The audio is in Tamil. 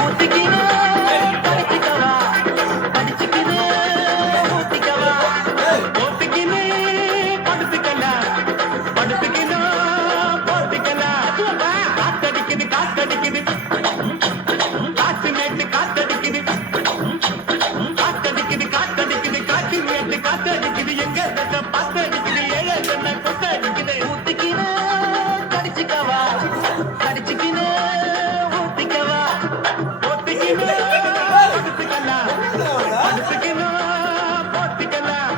ஊத்திக்கினு படிச்சுக்கவா, படிச்சுக்கினு ஊத்திக்கவா, ஊத்திக்கினு படுத்துக்கலாம், படுத்துக்கினு போத்திக்கலாம். காத்தடிக்குது காத்தடிக்குது காத்து நேட்டு காத்தடிக்குது, காத்தடிக்குது காத்தடிக்குது காத்து நேட்டு காத்தடிக்குது, எங்க தட்ட பாத்தடிக்குது, ஏழை சொன்ன கொத்தடிக்குது. ஊத்திக்கினு கடிச்சுக்கவா, கடிச்சுக்கினு ஊத்திக்கவா, ஊத்திக்கினு படுத்துக்கலாம், படுத்துக்கினு போத்திக்கலாம்.